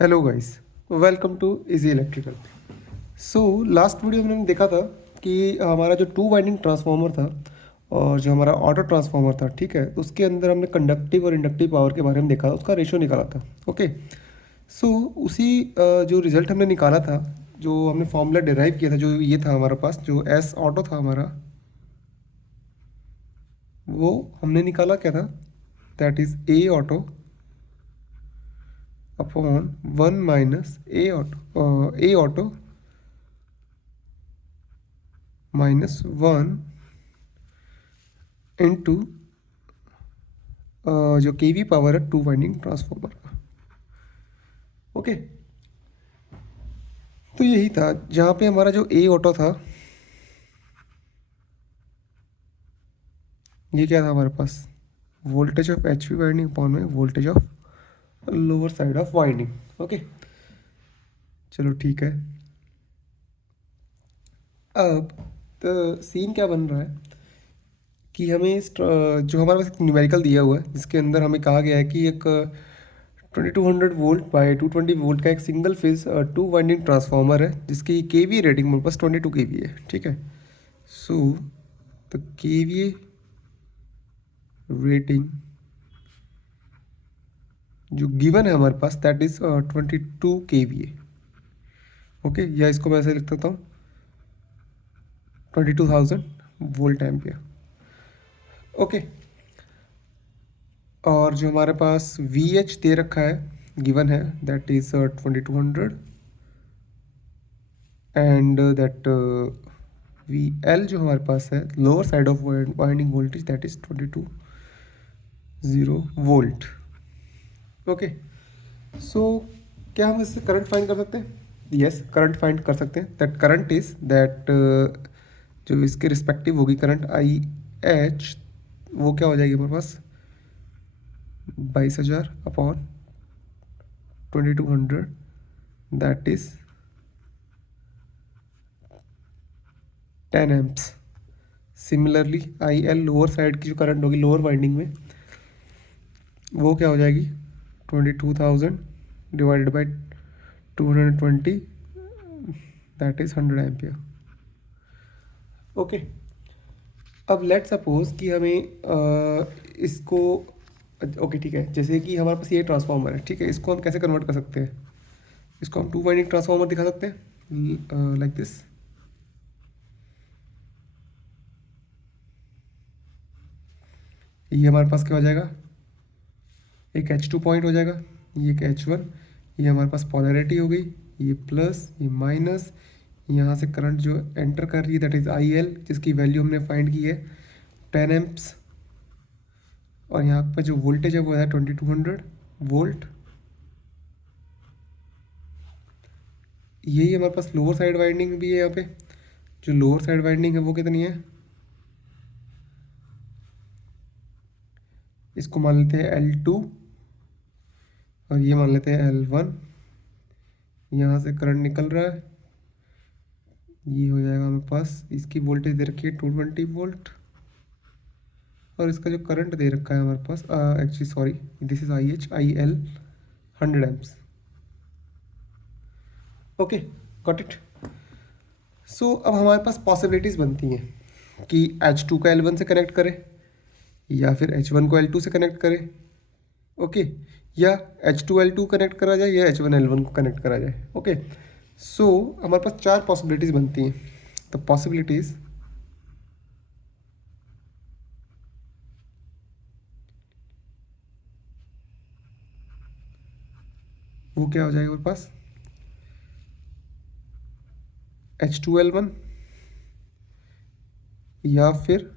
Hello guys, welcome to easy electrical. So last video में हमने देखा था कि हमारा जो टू वाइंडिंग ट्रांसफार्मर था और जो हमारा ऑटो ट्रांसफार्मर था, ठीक है, उसके अंदर हमने कंडक्टिव और इंडक्टिव पावर के बारे में देखा, उसका रेशियो निकाला था। ओके। सो उसी जो रिजल्ट हमने निकाला था, जो हमने फॉर्मूला डिराइव किया था, जो ये था हमारे पास, जो एस ऑटो था हमारा, वो हमने निकाला क्या था, that is a auto upon 1 - A auto -1 into जो केवी पावर है टू वाइंडिंग ट्रांसफार्मर का। ओके। तो यही था जहाँ पे हमारा जो ए ऑटो था, ये क्या था हमारे पास, voltage of H V winding upon में voltage of lower side of winding. Okay, चलो ठीक है। अब तो सीन क्या बन रहा है कि हमें जो हमारे पास न्यूमेरिकल दिया हुआ है, जिसके अंदर हमें कहा गया है कि एक 2200 वोल्ट बाय 220 वोल्ट का एक single phase two winding transformer है, जिसकी के वी रेटिंग मेरे पास 22 kVA है। ठीक है। सो द केवीए रेटिंग जो गिवन है हमारे पास, दैट इज 22 kVA। ओके, या इसको मैं ऐसे लिख सकता हूँ, 22,000 वोल्ट एम्पियर। ओके। और जो हमारे पास वी एच दे रखा है, गिवन है, that is 2200, and that V L जो हमारे पास है, lower side of winding voltage, that is 22,000 volt. Okay. So क्या हम इससे करंट फाइंड कर सकते हैं? यस, करंट फाइंड कर सकते हैं। दैट करंट इज दैट जो इसके रिस्पेक्टिव होगी करंट आई एच, वो क्या हो जाएगी हमारे पास, 22,000 upon 2200, that is 10 amps. Similarly I L lower side की जो करंट होगी लोअर वाइंडिंग में, वो क्या हो जाएगी, 22,000 divided by 220, that is 100 ampere. Okay. अब लेट सपोज कि हमें इसको, ओके ठीक है, जैसे कि हमारे पास ये ट्रांसफार्मर है, ठीक है, इसको हम कैसे कन्वर्ट कर सकते हैं, इसको हम टू वाइंडिंग ट्रांसफार्मर दिखा सकते हैं लाइक दिस। ये हमारे पास क्या हो जाएगा, एक H2 पॉइंट हो जाएगा, ये एक H1, ये हमारे पास पोलैरिटी हो गई, ये प्लस ये माइनस, यहाँ से करंट जो एंटर कर रही है दैट इज आई एल, जिसकी वैल्यू हमने फाइंड की है 10 एम्प्स, और यहाँ पर जो वोल्टेज है वो है 2200 वोल्ट। यही हमारे पास लोअर साइड वाइंडिंग भी है, यहाँ पे जो लोअर साइड वाइंडिंग है वो कितनी है, इसको मान लेते हैं L2, और ये मान लेते हैं L1। यहाँ से करंट निकल रहा है, ये हो जाएगा हमारे पास, इसकी वोल्टेज दे रखी है 220 वोल्ट, और इसका जो करंट दे रखा है हमारे पास, actually sorry, this is I L 100 amps. Okay, got it. So अब हमारे पास पॉसिबिलिटीज़ बनती हैं कि H2 को L1 से कनेक्ट करें, या फिर H1 को L2 से कनेक्ट करें। ओके, या H2 L2 कनेक्ट करा जाए, या H1 L1 को कनेक्ट करा जाए। ओके। सो हमारे पास चार पॉसिबिलिटीज़ बनती हैं। तो पॉसिबिलिटीज़, वो क्या हो जाएगा हमारे पास, H2L1, या फिर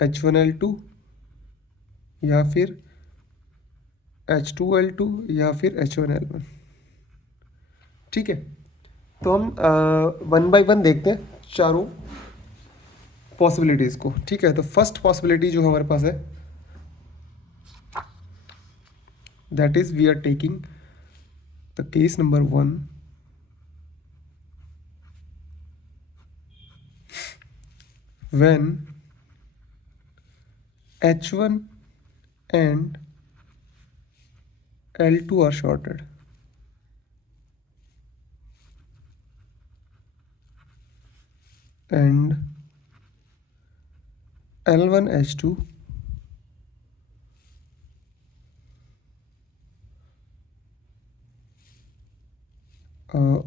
H1L2, या फिर H2L2, या फिर H1L1। ठीक है। तो हम वन बाय वन देखते हैं चारों पॉसिबिलिटीज़ को। ठीक है, तो फर्स्ट पॉसिबिलिटी जो हमारे पास है, that is we are taking the case number 1, when H1 and L2 are shorted and L1 H2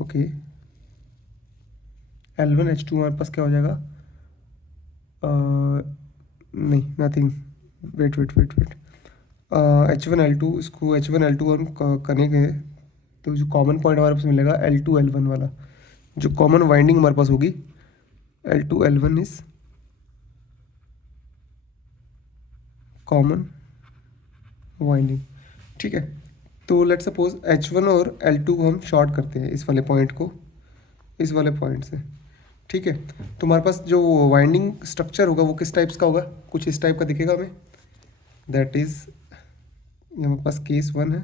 okay L1 H2 हमारे पास क्या हो जाएगा, नहीं नथिंग, वेट H1 L2, इसको H1 L2 हम करेंगे तो जो कॉमन पॉइंट हमारे पास मिलेगा L2 L1 वाला, जो कॉमन वाइंडिंग हमारे पास होगी L2 L1 is common winding. ठीक है, तो लेट सपोज H1 और L2 को हम शॉर्ट करते हैं इस वाले पॉइंट को इस वाले पॉइंट से। ठीक है, तो हमारे पास जो वाइंडिंग स्ट्रक्चर होगा वो किस टाइप्स का होगा, कुछ इस टाइप का दिखेगा हमें। दैट इज ये हमारे पास केस 1 है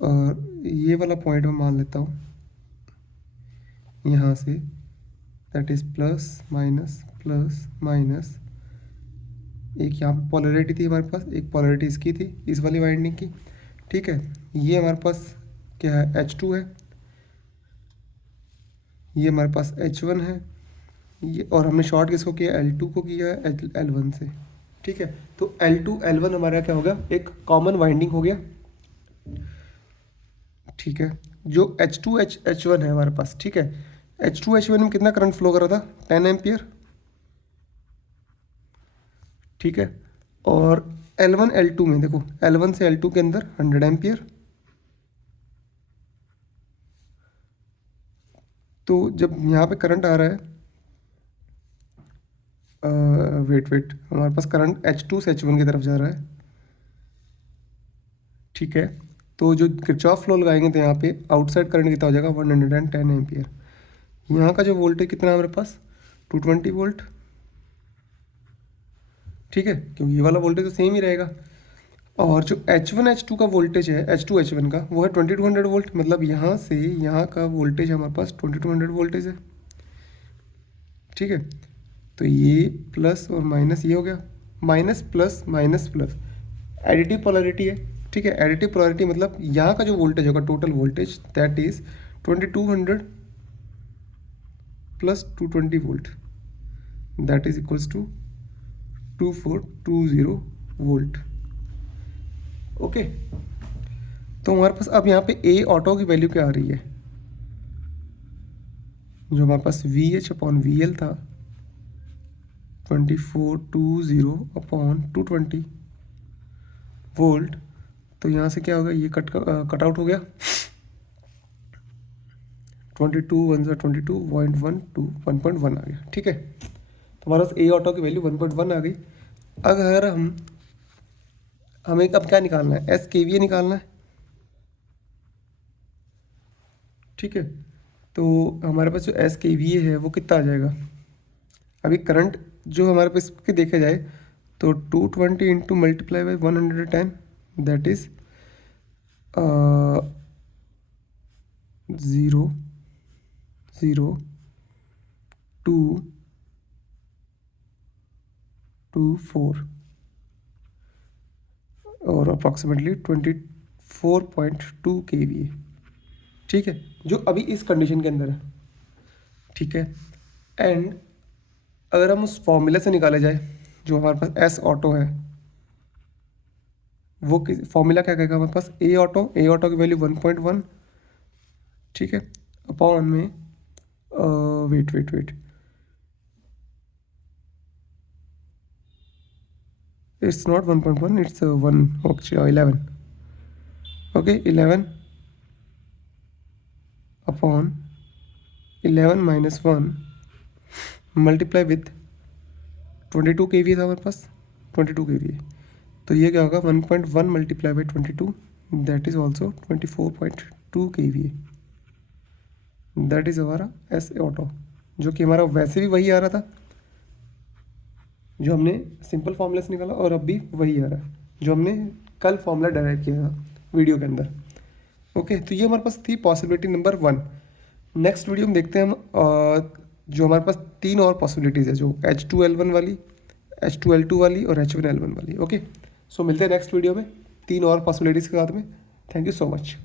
और ये वाला पॉइंट मैं मान लेता हूँ यहाँ से, दैट इज प्लस माइनस, एक यहाँ पे पोलैरिटी थी हमारे पास, एक पोलैरिटी इसकी थी इस वाली वाइंडिंग की। ठीक है, ये हमारे पास क्या है, H2 है, ये हमारे पास H1 है, ये और हमने शॉर्ट किसको किया, L2 को किया है L1 से। ठीक है, तो L2 L1 हमारा क्या हो गया, एक कॉमन वाइंडिंग हो गया। ठीक है, जो H2 H1 है हमारे पास, ठीक है, H2 H1 में कितना करंट फ्लो कर रहा था, 10 एम्पियर। ठीक है, और L1 L2 में देखो, L1 से L2 के अंदर 100 एम्पियर। तो जब यहाँ पे करंट आ रहा है, वेट हमारे पास करंट H2 से H1 की तरफ जा रहा है। ठीक है, तो जो किरचॉफ लॉ लगाएंगे तो यहाँ पे आउटसाइड करंट कितना हो जाएगा, 110 एम्पियर। यहाँ का जो वोल्टेज कितना है हमारे पास, 220 वोल्ट। ठीक है, क्योंकि ये वाला वोल्टेज तो सेम ही रहेगा। और जो H1 H2 का वोल्टेज है, H2 H1 का, वो है 2200 वोल्ट। मतलब यहाँ से यहाँ का वोल्टेज हमारे पास 2200 वोल्टेज है। ठीक है, तो ये प्लस और माइनस ये हो गया, माइनस प्लस एडिटिव पोलैरिटी है। ठीक है, एडिटिव पोलैरिटी मतलब यहाँ का जो वोल्टेज होगा, total voltage, that is 2200 plus 220 volt, that is equals to 2420 volt. Okay, तो हमारे पास अब यहाँ पे ए ऑटो की वैल्यू क्या आ रही है, जो हमारे पास VH/VL था 2420 अपॉन 220 वोल्ट। तो यहाँ से क्या होगा, ये कट आउट हो गया, 22 1 22.12 आ गया। ठीक है, तो हमारे पास ए ऑटो की वैल्यू 1.1 आ गई। अगर हमें अब क्या निकालना है, SKVA निकालना है। ठीक है, तो हमारे पास जो SKVA है वो कितना आ जाएगा, अभी करंट जो हमारे पास के देखा जाए तो 220 into multiply by 110, that is 0.0224 और अप्रॉक्सीमेटली 24.2 kVA। ठीक है, जो अभी इस कंडीशन के अंदर है। ठीक है, एंड अगर हम उस फॉर्मूले से निकाले जाए जो हमारे पास एस ऑटो है, वो फॉर्मूला क्या कहेगा हमारे पास, ए ऑटो की वैल्यू 1.1। ठीक है, अपॉन में wait it's not 1.1, it's 1, okay 11, okay 11 upon 11 minus 1 multiply with 22 kVA था हमारे पास, 22 kVA। तो ये क्या होगा, 1.1 multiply by 22, that is also 24.2 kVA। That is हमारा एस ऑटो, जो कि हमारा वैसे भी वही आ रहा था जो हमने सिंपल फॉर्मूला से निकाला, और अब भी वही आ रहा है जो हमने कल फॉर्मूला डायरेक्ट किया था वीडियो के अंदर। ओके, तो ये हमारे पास थी पॉसिबिलिटी नंबर 1। नेक्स्ट वीडियो में देखते हैं हम जो हमारे पास 3 और पॉसिबिलिटीज़ है, जो H2L1 वाली, H2L2 वाली और H1L1 वाली। ओके, सो मिलते हैं नेक्स्ट वीडियो में 3 और पॉसिबिलिटीज़ के साथ में। Thank you so much.